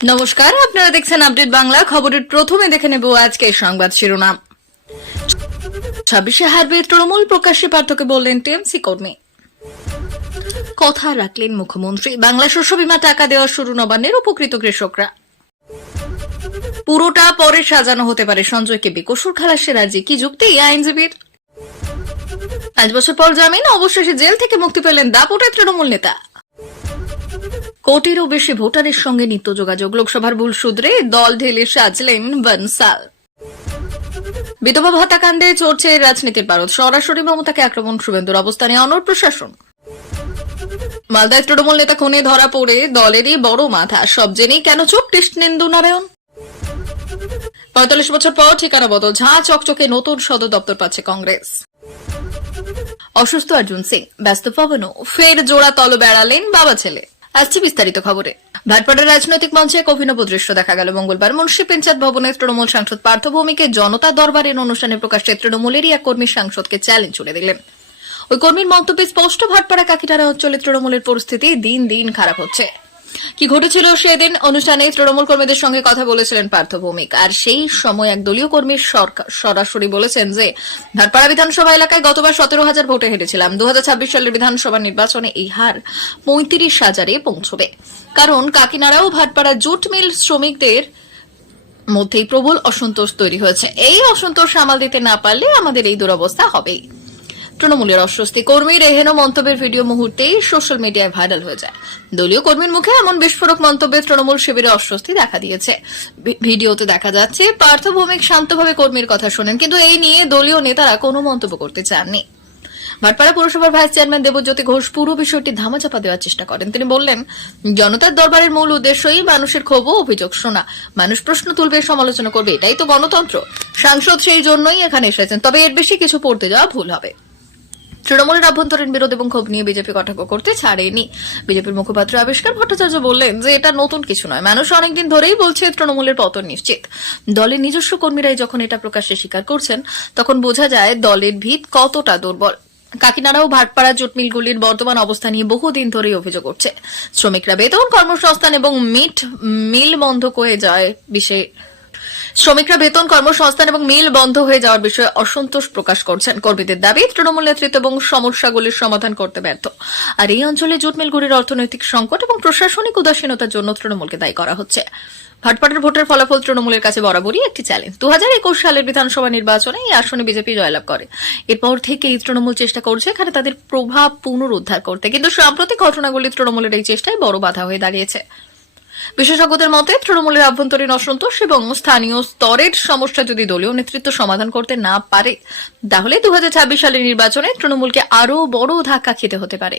নমস্কার, আপনারা দেখছেন আপডেট বাংলা। খবরের প্রথমে দেখে নেব আজকের সংবাদ শিরোনাম। 26-এ হারবে তৃণমূল, প্রকাশ্যে পার্থক্য বললেন টিএমসি কর্মী। কথা রাখলেন মুখ্যমন্ত্রী। বাংলা শস্য বীমা টাকা দেওয়া শুরু, নবান্নের উপকৃত কৃষকরা। পুরোটা পরে সাজানো হতে পারে, সঞ্জয়কে বেকসুর খালাসের রাজি। কি যুক্তি আইনজীবীর? 5 বছর পর জামিন, অবশেষে জেল থেকে মুক্তি পেলেন দাপুটে তৃণমূল নেতা। কোটিরও বেশি ভোটারের সঙ্গে নিত্য যোগাযোগ, লোকসভার ভুল শুধরে দল ঢেলে সাজলেন বনসাল। বিধবা ভাতা কাণ্ডে চড়ছে রাজনীতির পারদ, সরাসরি মমতাকে আক্রমণ শুভেন্দুর, অবস্থানে অনড় প্রশাসন। মালদায় তৃণমূল নেতা খুনে ধরা পড়ে দলেরই বড় মাথা, সব জেনেই কেন চুপ কৃষ্ণেন্দু নারায়ণ। 45 বছর পর ঠিকানা বদল, ঝাঁ চকচকে নতুন সদর দপ্তর পাচ্ছে কংগ্রেস। অসুস্থ অর্জুন সিং, ব্যস্ত পবনও, ফের জোড়া তল বেড়ালেন বাবা ছেলে। আসছে বিস্তারিত খবরে। ভাটপাড়ার রাজনৈতিক মঞ্চে এক অভিনব দৃশ্য দেখা গেল মঙ্গলবার। মুন্সি পেঞ্চায়েত ভবনে তৃণমূল সাংসদ পার্থ ভৌমিককে জনতা দরবারের অনুষ্ঠানে প্রকাশ্যে তৃণমূলেরই এক কর্মী সাংসদকে চ্যালেঞ্জ ছুড়ে দিলেন। ওই কর্মীর মন্তব্যে স্পষ্ট, ভাটপাড়া কাকিনাড়া অঞ্চলে তৃণমূলের পরিস্থিতি দিন দিন খারাপ হচ্ছে। কি ঘটেছিল সেদিন অনুষ্ঠানে তৃণমূল কর্মীদের সঙ্গে কথা বলেছিলেন পার্থ ভৌমিক, আর সেই সময় এক দলীয় কর্মী সরাসরি বলেছেন যে ভাটপাড়া বিধানসভা এলাকায় গতবার 17,000 ভোটে হেরেছিলাম। 2026 সালের বিধানসভা নির্বাচনে এই হার 35,000-এ পৌঁছবে, কারণ কাকিনাড়া ও ভাটপাড়া জুট মিল শ্রমিকদের মধ্যেই প্রবল অসন্তোষ তৈরি হয়েছে। এই অসন্তোষ সামাল দিতে না পারলে আমাদের এই দুরবস্থা হবেই। তৃণমূলের অস্বস্তি, কর্মীর এহেন মন্তব্যের ভিডিও মুহূর্তেই সোশ্যাল মিডিয়ায় ভাইরাল হয়ে যায়। দলীয় কর্মীর মুখে এমন বিস্ফোরক মন্তব্যে তৃণমূল শিবিরে অস্বস্তি দেখা দিয়েছে। ভিডিওতে দেখা যাচ্ছে পার্থ ভৌমিক শান্তভাবে কর্মীর কথা শোনেন, কিন্তু এই নিয়ে দলীয় নেতারা কোনো মন্তব্য করতে চাননি। ভাটপাড়া পৌরসভার ভাইস চেয়ারম্যান দেবজ্যোতি ঘোষ পুরো বিষয়টি ধামাচাপা দেওয়ার চেষ্টা করেন। তিনি বললেন, জনতার দরবারের মূল উদ্দেশ্যই মানুষের ক্ষোভ ও অভিযোগ শোনা। মানুষ প্রশ্ন তুলবে, সমালোচনা করবে, এটাই তো গণতন্ত্র। সাংসদ সেই জন্যই এখানে এসেছেন, তবে এর বেশি কিছু পড়তে যাওয়া ভুল হবে। তৃণমূলের আভ্যন্তরীণ বিরোধ এবং ক্ষোভ নিয়ে বিজেপি কটাক্ষ করতে ছাড়েনি। বিজেপির মুখপাত্র আবিষ্কার ভট্টাচার্য বললেন যে এটা নতুন কিছু নয়, মানুষ অনেকদিন ধরেই বলছে তৃণমূলের পতন নিশ্চিত। দলের নিজস্ব কর্মীরাই যখন এটা প্রকাশ্যে স্বীকার করছেন, তখন বোঝা যায় দলের ভিত কতটা দুর্বল। কাকিনাড়া ও ভাটপাড়া জুট মিলগুলির বর্তমান অবস্থা নিয়ে বহুদিন ধরেই অভিযোগ উঠছে। শ্রমিকরা বেতন, কর্মসংস্থান এবং মিল বন্ধ হয়ে যায় বিষয়ে অসন্তোষ প্রকাশ করছেন। কর্মীদের দাবি, তৃণমূল নেতৃত্ব এবং সমস্যাগুলির সমাধান করতে ব্যর্থ। আর এই অঞ্চলে জুট মিলগুলির অর্থনৈতিক সংকট এবং প্রশাসনিক উদাসীনতার জন্য তৃণমূলকে দায়ী করা হচ্ছে। ভাটপাড়ার ভোটের ফলাফল তৃণমূলের কাছে বরাবরই একটি চ্যালেঞ্জ। 2021 সালের বিধানসভা নির্বাচনে এই আসনে বিজেপি জয়লাভ করে। এরপর থেকেই তৃণমূল চেষ্টা করছে এখানে তাদের প্রভাব পুনরুদ্ধার করতে, কিন্তু সাম্প্রতিক ঘটনাগুলি তৃণমূলের এই চেষ্টায় বড় বাধা হয়ে দাঁড়িয়েছে। বিশেষজ্ঞদের মতে, তৃণমূলের আভ্যন্তরীণ অসন্তোষ এবং স্থানীয় স্তরের সমস্যা যদি দলীয় নেতৃত্ব সমাধান করতে না পারে, তাহলে 2026 সালের নির্বাচনে তৃণমূলকে আরও বড় ধাক্কা খেতে হতে পারে।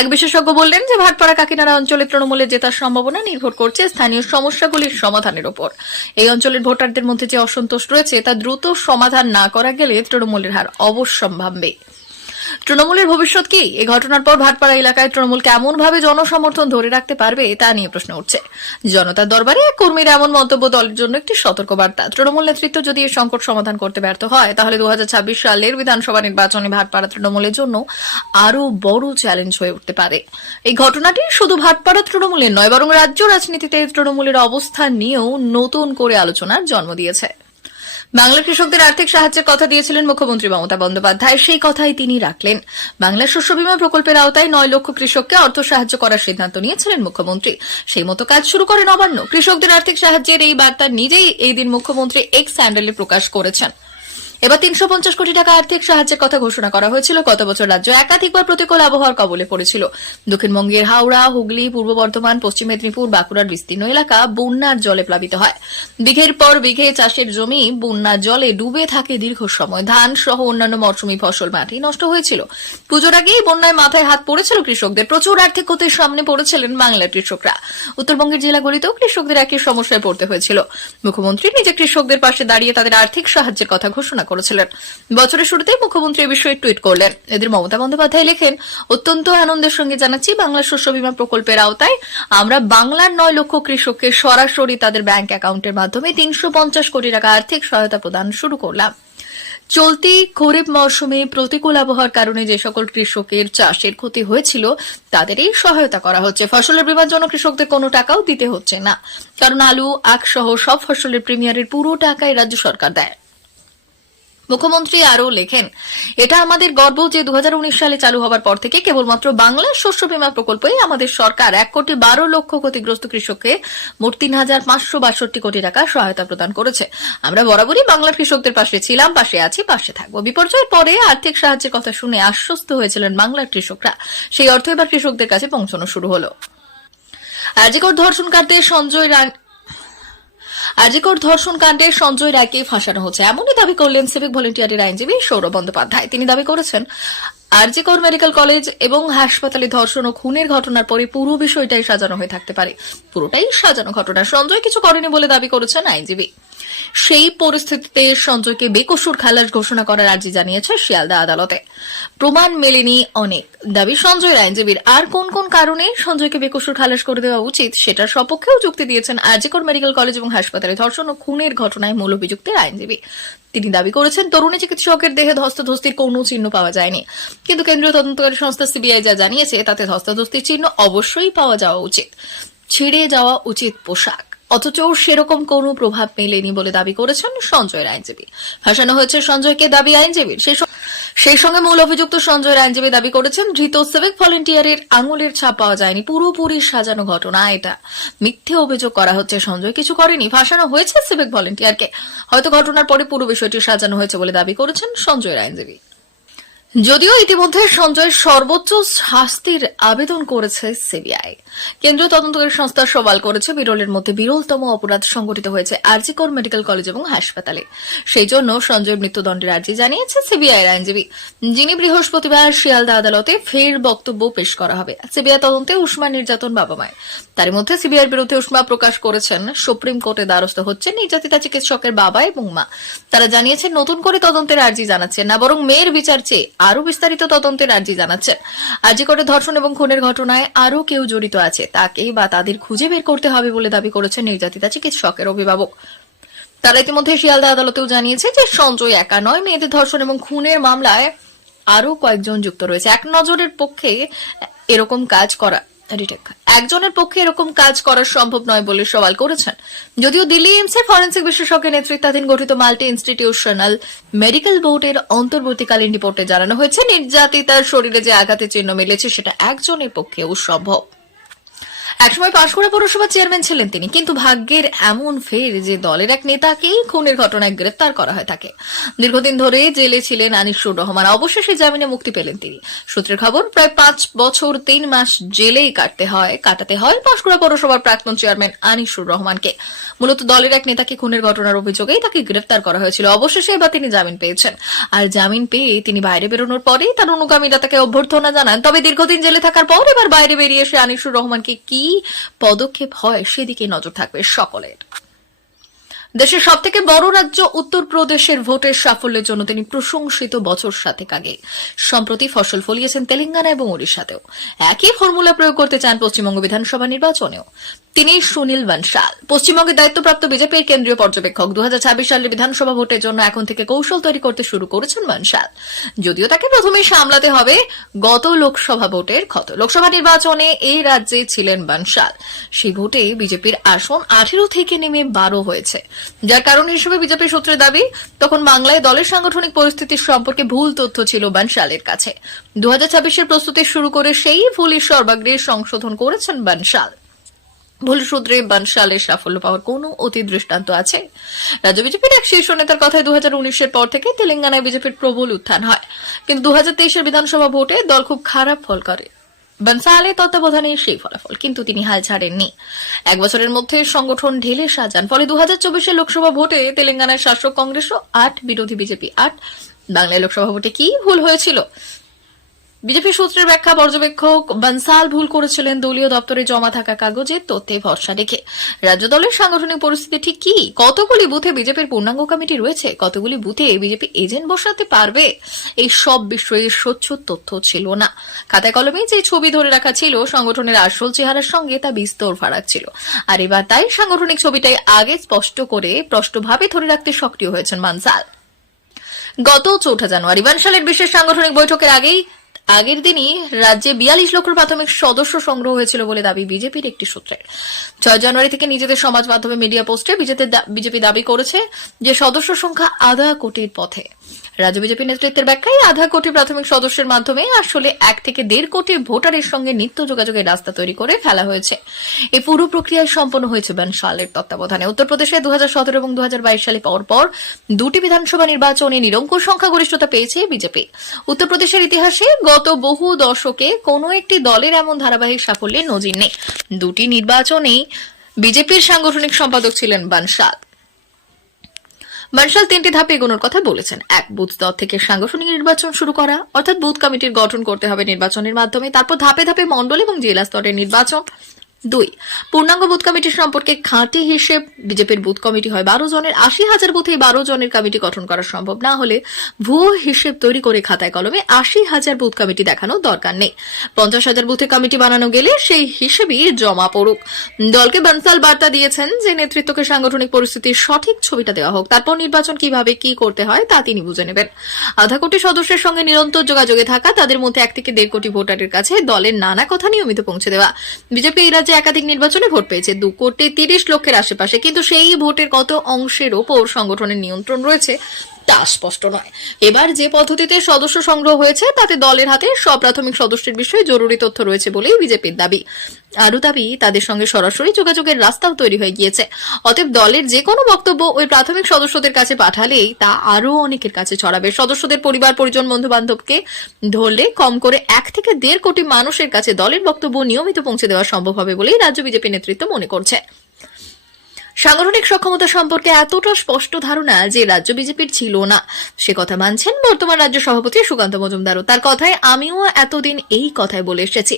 এক বিশেষজ্ঞ বললেন যে ভাটপাড়া কাকিনাড়া অঞ্চলে তৃণমূলের জেতার সম্ভাবনা নির্ভর করছে স্থানীয় সমস্যাগুলির সমাধানের উপর। এই অঞ্চলের ভোটারদের মধ্যে যে অসন্তোষ রয়েছে তা দ্রুত সমাধান না করা গেলে তৃণমূলের হার অবশ্যম্ভাবী। তৃণমূলের ভবিষ্যৎ কি? এই ঘটনার পর ভাটপাড়া এলাকায় তৃণমূল কেমনভাবে জনসমর্থন ধরে রাখতে পারবে তা নিয়ে প্রশ্ন উঠছে। জনতার দরবারে এক কর্মীর এমন মন্তব্য দলের জন্য একটি সতর্কবার্তা। তৃণমূল নেতৃত্ব যদি এই সংকট সমাধান করতে ব্যর্থ হয়, তাহলে 2026 সালের বিধানসভা নির্বাচনে ভাটপাড়া তৃণমূলের জন্য আরও বড় চ্যালেঞ্জ হয়ে উঠতে পারে। এই ঘটনাটি শুধু ভাটপাড়া তৃণমূলের নয়, বরং রাজ্য রাজনীতিতে তৃণমূলের অবস্থান নিয়েও নতুন করে আলোচনার জন্ম দিয়েছে। বাংলার কৃষকদের আর্থিক সাহায্যের কথা দিয়েছিলেন মুখ্যমন্ত্রী মমতা বন্দ্যোপাধ্যায়, সেই কথাই তিনি রাখলেন। বাংলা শস্য বীমা প্রকল্পের আওতায় 9 লক্ষ কৃষককে অর্থ সাহায্য করার সিদ্ধান্ত নিয়েছিলেন মুখ্যমন্ত্রী। সেই মতো কাজ শুরু করে নবান্ন। কৃষকদের আর্থিক সাহায্যের এই বার্তা নিজেই এই দিন মুখ্যমন্ত্রী এক্স হ্যান্ডেলে প্রকাশ করেছেন। এবার 350 কোটি টাকা আর্থিক সাহায্যের কথা ঘোষণা করা হয়েছিল। গত বছর রাজ্য একাধিকবার প্রতিকূল আবহাওয়ার কবলে পড়েছিল। দক্ষিণবঙ্গের হাওড়া, হুগলি, পূর্ব বর্ধমান, পশ্চিম মেদিনীপুর, বাঁকুড়ার বিস্তীর্ণ এলাকা বন্যার জলে প্লাবিত হয়। বিঘের পর বিঘে চাষের জমি বন্যার জলে ডুবে থাকে দীর্ঘ সময়। ধান সহ অন্যান্য মৌসুমী ফসল মাটি নষ্ট হয়েছিল। পুজোর আগেই বন্যায় মাথায় হাত পড়েছিল কৃষকদের। প্রচুর আর্থিক ক্ষতির সামনে পড়েছিলেন বাংলার কৃষকরা। উত্তরবঙ্গের জেলাগুলিতেও কৃষকদের একই সমস্যায় পড়তে হয়েছিল। মুখ্যমন্ত্রী নিজে কৃষকদের পাশে দাঁড়িয়ে তাদের আর্থিক সাহায্যের কথা ঘোষণা করেছিলেন। বছরের শুরুতেই মুখ্যমন্ত্রী এই বিষয়ে টুইট করলেন। এদের মমতা বন্দ্যোপাধ্যায় লেখেন, অত্যন্ত আনন্দের সঙ্গে জানাচ্ছি, বাংলা শস্য বীমা প্রকল্পের আওতায় আমরা বাংলার 9 লক্ষ কৃষককে সরাসরি তাদের ব্যাংক অ্যাকাউন্টের মাধ্যমে 350 কোটি টাকা আর্থিক সহায়তা প্রদান শুরু করলাম। চলতি খরিফ মৌসুমে প্রতিকূল আবহাওয়ার কারণে যে সকল কৃষকের চাষের ক্ষতি হয়েছিল তাদের এই সহায়তা করা হচ্ছে। ফসলের বীমার জন্য কৃষকদের কোনো টাকাও দিতে হচ্ছে না, কারণ আলু, আখ সহ সব ফসলের প্রিমিয়ারের পুরো টাকাই রাজ্য সরকার দেয়। মুখ্যমন্ত্রী আরও লেখেন, এটা আমাদের গর্ব যে 2019 সালে চালু হবার পর থেকে কেবলমাত্র বাংলা শস্য বীমা প্রকল্পে আমাদের সরকার 1,12,00,000 ক্ষতিগ্রস্ত কৃষককে মোট 3,562 কোটি টাকা সহায়তা প্রদান করেছে। আমরা বরাবরই বাংলার কৃষকদের পাশে ছিলাম, পাশে আছি, পাশে থাকবো। বিপর্যয়ের পরে আর্থিক সাহায্যের কথা শুনে আশ্বস্ত হয়েছিলেন বাংলার কৃষকরা। সেই অর্থ এবার কৃষকদের কাছে পৌঁছানো শুরু হলো। আজিকর ধর্ষণ কাণ্ডে সঞ্জয় রায়কে ফাঁসানো হচ্ছে, এমনই দাবি করলেন সিভিক ভলেন্টিয়ারের আইনজীবী সৌরভ বন্দ্যোপাধ্যায়। তিনি দাবি করেছেন, আরজিকর মেডিকেল কলেজ এবং হাসপাতালে ধর্ষণ ও খুনের ঘটনার পরে পুরো বিষয়টাই সাজানো হয়ে থাকতে পারে। পুরোটাই সাজানো ঘটনা, সঞ্জয় কিছু করেনি বলে দাবি করেছেন আইনজীবী। সেই পরিস্থিতিতে সঞ্জয়কে বেকসুর খালাস ঘোষণা করার আর্জি জানিয়েছে শিয়ালদা আদালতে। প্রমাণ মেলেনি অনেক, দাবি সঞ্জয়ের আইনজীবীর। আর কোন কোন কারণে সঞ্জয়কে বেকসুর খালাস করে দেওয়া উচিত সেটার সপক্ষেও যুক্তি দিয়েছেন আরজিকর মেডিকেল কলেজ এবং হাসপাতালে ধর্ষণ ও খুনের ঘটনায় মূল অভিযুক্তের আইনজীবী। তিনি দাবি করেছেন, তরুণী চিকিৎসকের দেহে ধস্তাধস্তির কোনো চিহ্ন পাওয়া যায়নি, কিন্তু কেন্দ্রীয় তদন্তকারী সংস্থা সিবিআই যা জানিয়েছে তাতে ধস্তাধস্তির চিহ্ন অবশ্যই পাওয়া যাওয়া উচিত। ছিঁড়ে যাওয়া উচিত পোশাক, অথচ সেরকম কোনো প্রভাব মেলেনি বলে দাবি করেছেন সঞ্জয়ের আইনজীবী। ফাঁসানো হয়েছে সঞ্জয়কে, দাবি আইনজীবীর। সেই সঙ্গে মূল অভিযুক্ত সঞ্জয়ের আইনজীবী দাবি করেছেন, ধৃত সিভিক ভলেন্টিয়ারের আঙুলের ছাপ পাওয়া যায়নি, পুরোপুরি সাজানো ঘটনা এটা। মিথ্যে অভিযোগ করা হচ্ছে, সঞ্জয় কিছু করেনি, ফাঁসানো হয়েছে সিভিক ভলেন্টিয়ারকে। হয়তো ঘটনার পরে পুরো বিষয়টি সাজানো হয়েছে বলে দাবি করেছেন সঞ্জয়ের আইনজীবী। যদিও ইতিমধ্যে সঞ্জয় সর্বোচ্চ শাস্তির আবেদন করেছে সিবিআই। কেন্দ্রীয় তদন্তকারী সংস্থা সওয়াল করেছে, বিরলের মধ্যে বিরলতম অপরাধ সংঘটিত হয়েছে আরজিকর মেডিকেল কলেজ এবং হাসপাতালে। সেই জন্য সঞ্জয়ের মৃত্যুদণ্ডের আর্জি জানিয়েছে সিবিআই আইনজীবী, যিনি বৃহস্পতিবার শিয়ালদা আদালতে ফের বক্তব্য পেশ করা হবে। সিবিআই তদন্তে উষ্মা নির্যাতন বাবা মায়। তার মধ্যে সিবিআইয়ের বিরুদ্ধে উষ্মা প্রকাশ করেছেন সুপ্রিম কোর্টে দ্বারস্থ হচ্ছেন নির্যাতিতা চিকিৎসকের বাবা এবং মা। তারা জানিয়েছেন, নতুন করে তদন্তের আর্জি জানাচ্ছেন না, বরং মেয়ের বিচার চেয়ে আরো বিস্তারিত তদন্তের আর্জি জানাচ্ছেন। আরজিকরে ধর্ষণ এবং খুনের ঘটনায় আরো কেউ জড়িত আছে, তাকে বা তাদের খুঁজে বের করতে হবে বলে দাবি করেছেন নির্যাতিতা চিকিৎসকের অভিভাবক। তারা ইতিমধ্যে শিয়ালদা আদালতেও জানিয়েছে যে সঞ্জয় একা নয়, মেয়েদের ধর্ষণ এবং খুনের মামলায় আরো কয়েকজন যুক্ত রয়েছে। একজনের পক্ষে এরকম কাজ করা সম্ভব নয় বলে সওয়াল করেছেন। যদিও দিল্লি এইমসের ফরেন্সিক বিশেষজ্ঞের নেতৃত্বাধীন গঠিত মাল্টি ইনস্টিটিউশনাল মেডিকেল বোর্ডের অন্তর্বর্তীকালীন রিপোর্টে জানানো হয়েছে, নির্যাতিতার শরীরে যে আঘাতের চিহ্ন মিলেছে সেটা একজনের পক্ষেও সম্ভব। একসময় পাঁশকুড়া পৌরসভার চেয়ারম্যান ছিলেন তিনি, কিন্তু ভাগ্যের এমন ফের যে দলের এক নেতাকেই খুনের ঘটনায় গ্রেপ্তার করা হয় তাকে। দীর্ঘদিন ধরে জেলে ছিলেন আনিসুর রহমান, অবশেষে জামিনে মুক্তি পেলেন তিনি। সূত্রের খবর, প্রায় 5 বছর 3 মাস জেলেই কাটাতে হয় পাঁশকুড়া পৌরসভার প্রাক্তন চেয়ারম্যান আনিসুর রহমানকে। মূলত দলের এক নেতাকে খুনের ঘটনার অভিযোগেই তাকে গ্রেপ্তার করা হয়েছিল। অবশেষে এবার তিনি জামিন পেয়েছেন। আর জামিন পেয়ে তিনি বাইরে বেরোনোর পরেই তার অনুগামীরা তাকে অভ্যর্থনা জানান। তবে দীর্ঘদিন জেলে থাকার পর এবার বাইরে বেরিয়ে এসে আনিসুর রহমানকে কি পদক্ষেপ হয় সেদিকে নজর থাকবে সকলের। দেশের সবথেকে বড় রাজ্য উত্তরপ্রদেশের ভোটের সাফল্যের জন্য তিনি প্রশংসিত বছর 7 আগে। সম্প্রতি ফসল ফলিয়েছেন তেলেঙ্গানা এবং ওড়িশাতেও। একই ফর্মুলা প্রয়োগ করতে চান পশ্চিমবঙ্গ বিধানসভা নির্বাচনেও। তিনি সুনীল বনশাল, পশ্চিমবঙ্গের দায়িত্বপ্রাপ্ত বিজেপির কেন্দ্রীয় পর্যবেক্ষক। 2026 সালের বিধানসভা ভোটের জন্য এখন থেকে কৌশল তৈরি করতে শুরু করেছেন বনশাল। যদিও তাকে প্রথমেই সামলাতে হবে গত লোকসভা ভোটের ক্ষত। লোকসভা নির্বাচনে এই রাজ্যে ছিলেন বনশাল। সেই ভোটে বিজেপির আসন 18 থেকে নেমে 12 হয়েছে, যার কারণ হিসেবে বিজেপি সূত্রে দাবি, তখন বাংলায় দলের সাংগঠনিক পরিস্থিতির সম্পর্কে ভুল তথ্য ছিল বনশালের কাছে। 2026-এর প্রস্তুতি শুরু করে সেই ভুলই সর্বাগ্রে সংশোধন করেছেন বনশাল। ভুল সূত্রে বনশালের সাফল্য পাওয়ার কোন অতি দৃষ্টান্ত আছে? রাজ্য বিজেপির এক শীর্ষ নেতার কথায় 2019-এর পর থেকে তেলেঙ্গানায় বিজেপির প্রবল উত্থান হয়, কিন্তু 2023-এর বিধানসভা ভোটে দল খুব খারাপ ফল করে। বনশালের তত্ত্বাবধানে সেই ফলাফল, কিন্তু তিনি হাল ছাড়েননি। 1 বছরের মধ্যে সংগঠন ঢেলে সাজান। ফলে 2024-এর লোকসভা ভোটে তেলেঙ্গানায় শাসক কংগ্রেস 8, বিরোধী বিজেপি 8। বাংলায় লোকসভা ভোটে কি ভুল হয়েছিল? বিজেপি সূত্রের ব্যাখ্যা, পর্যবেক্ষক বানসাল ভুল করেছিলেন দলীয় দপ্তরে জমা থাকা কাগজের তথ্যে ভরসা রেখে। রাজ্য দলের সাংগঠনিক পরিস্থিতি ঠিক কি? কতগুলি বুথে বিজেপির পূর্ণাঙ্গ কমিটি রয়েছে? কতগুলি বুথে বিজেপি এজেন্ট বসাতে পারবে? এই সব বিষয়ে স্বচ্ছ তথ্য ছিল না। খাতায় কলমে যে ছবি ধরে রাখা ছিল সংগঠনের আসল চেহারার সঙ্গে, তা বিস্তর ফারাক ছিল। আর এবার তাই সাংগঠনিক ছবিটাই আগে স্পষ্টভাবে ধরে রাখতে সক্রিয় হয়েছেন বানসাল। গত 4 জানুয়ারি বানসালের বিশেষ সাংগঠনিক বৈঠকের আগের দিনই রাজ্যে 42 লক্ষ প্রাথমিক সদস্য সংগ্রহ হয়েছিল বলে দাবি বিজেপির একটি সূত্রের। 6 জানুয়ারি থেকে নিজেদের সমাজ মাধ্যমে মিডিয়া পোস্টে বিজেপি দাবি করেছে যে সদস্য সংখ্যা 1.5 কোটির পথে। রাজ্য বিজেপি নেতৃত্বের ব্যাখ্যায় 1.5 কোটি প্রাথমিক সদস্যের মাধ্যমে আসলে 1 থেকে 1.5 কোটি ভোটারের সঙ্গে নিত্য যোগাযোগের রাস্তা তৈরি করে ফেলা হয়েছে। এই পুরো প্রক্রিয়ায় সম্পন্ন হয়েছে বানসালের তত্ত্বাবধানে। উত্তরপ্রদেশে 2017 এবং 2022 সালে পরপর 2টি বিধানসভা নির্বাচনে নিরঙ্কুশ সংখ্যাগরিষ্ঠতা পেয়েছে বিজেপি। উত্তরপ্রদেশের ইতিহাসে গত বহু দশকে কোনো একটি দলের এমন ধারাবাহিক সাফল্যের নজির নেই। 2টি নির্বাচনেই বিজেপির সাংগঠনিক সম্পাদক ছিলেন বানসাল। বানসাল 3টি ধাপে এগোনোর কথা বলেছেন। 1. বুথ স্তর থেকে সাংগঠনিক নির্বাচন শুরু করা, অর্থাৎ বুথ কমিটির গঠন করতে হবে নির্বাচনের মাধ্যমে। তারপর ধাপে ধাপে মণ্ডল এবং জেলা স্তরের নির্বাচন। 2. পূর্ণাঙ্গ বুথ কমিটির সম্পর্কে খাঁটি হিসেব। বিজেপির বুথ কমিটি হয় 12 জনের। 80,000 বুথে 12 জনের কমিটি গঠন করা সম্ভব না হলে ভুয়ো হিসেব তৈরি করে খাতায় কলমে 80,000 বুথ কমিটি দেখানোর দরকার নেই। 50,000 বুথে কমিটি বানানো গেলে সেই হিসেবই জমা পড়ুক। দলকে বানসাল বার্তা দিয়েছেন যে নেতৃত্বকে সাংগঠনিক পরিস্থিতির সঠিক ছবিটা দেওয়া হোক, তারপর নির্বাচন কিভাবে কি করতে হয় তা তিনি বুঝে নেবেন। 1/2 কোটি সদস্যের সঙ্গে নিরন্তর যোগাযোগে থাকা, তাদের মধ্যে 1 থেকে 1.5 কোটি ভোটারের কাছে দলের নানা কথা নিয়মিত পৌঁছে দেওয়া। বিজেপি এই রাজ্যে একাধিক নির্বাচনে ভোট পেয়েছে 2,30,00,000 আশেপাশে, কিন্তু সেই ভোটের কত অংশের ওপর সংগঠনের নিয়ন্ত্রণ রয়েছে তা স্পষ্ট নয়। এবার যে পদ্ধতিতে সদস্য সংগ্রহ হয়েছে তাতে দলের হাতে সব প্রাথমিক সদস্যের বিষয়ে জরুরি তথ্য রয়েছে বলেই বিজেপির দাবি। আরও দাবি, তাদের সঙ্গে সরাসরি যোগাযোগের রাস্তাও তৈরি হয়ে গিয়েছে। অতএব দলের যে কোনো বক্তব্য ওই প্রাথমিক সদস্যদের কাছে পাঠালেই তা আরও অনেকের কাছে ছড়াবে। সদস্যদের পরিবার পরিজন বন্ধু বান্ধবকে ধরলে কম করে 1 থেকে 1.5 কোটি মানুষের কাছে দলের বক্তব্য নিয়মিত পৌঁছে দেওয়া সম্ভব হবে বলেই রাজ্য বিজেপি নেতৃত্ব মনে করছে। সাংগঠনিক সক্ষমতা সম্পর্কে এতটা স্পষ্ট ধারণা যে রাজ্য বিজেপির ছিল না, সে কথা মানছেন বর্তমান রাজ্য সভাপতি সুকান্ত মজুমদারও। তার কথায় আমিও এতদিন এই কথাই বলে এসেছি,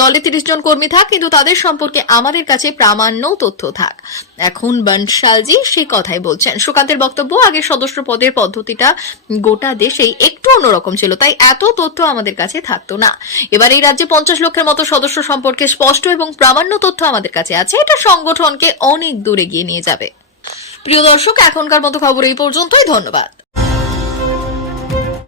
দলে 30 জন কর্মী থাক, কিন্তু তাদের সম্পর্কে আমাদের কাছে প্রামাণ্য তথ্য থাক। এখন বানসালজি সে কথাই বলছেন। সুকান্তের বক্তব্য, আগে সদস্য পদের পদ্ধতিটা গোটা দেশেই একটু অন্যরকম ছিল, তাই এত তথ্য আমাদের কাছে থাকতো না। এবার এই রাজ্যে 50 লক্ষের মতো সদস্য সম্পর্কে স্পষ্ট এবং প্রামাণ্য তথ্য আমাদের কাছে আছে। এটা সংগঠনকে অনেক দূরে নিয়ে যাবে। প্রিয় দর্শক, এখনকার মতো খবর এই পর্যন্তই। ধন্যবাদ।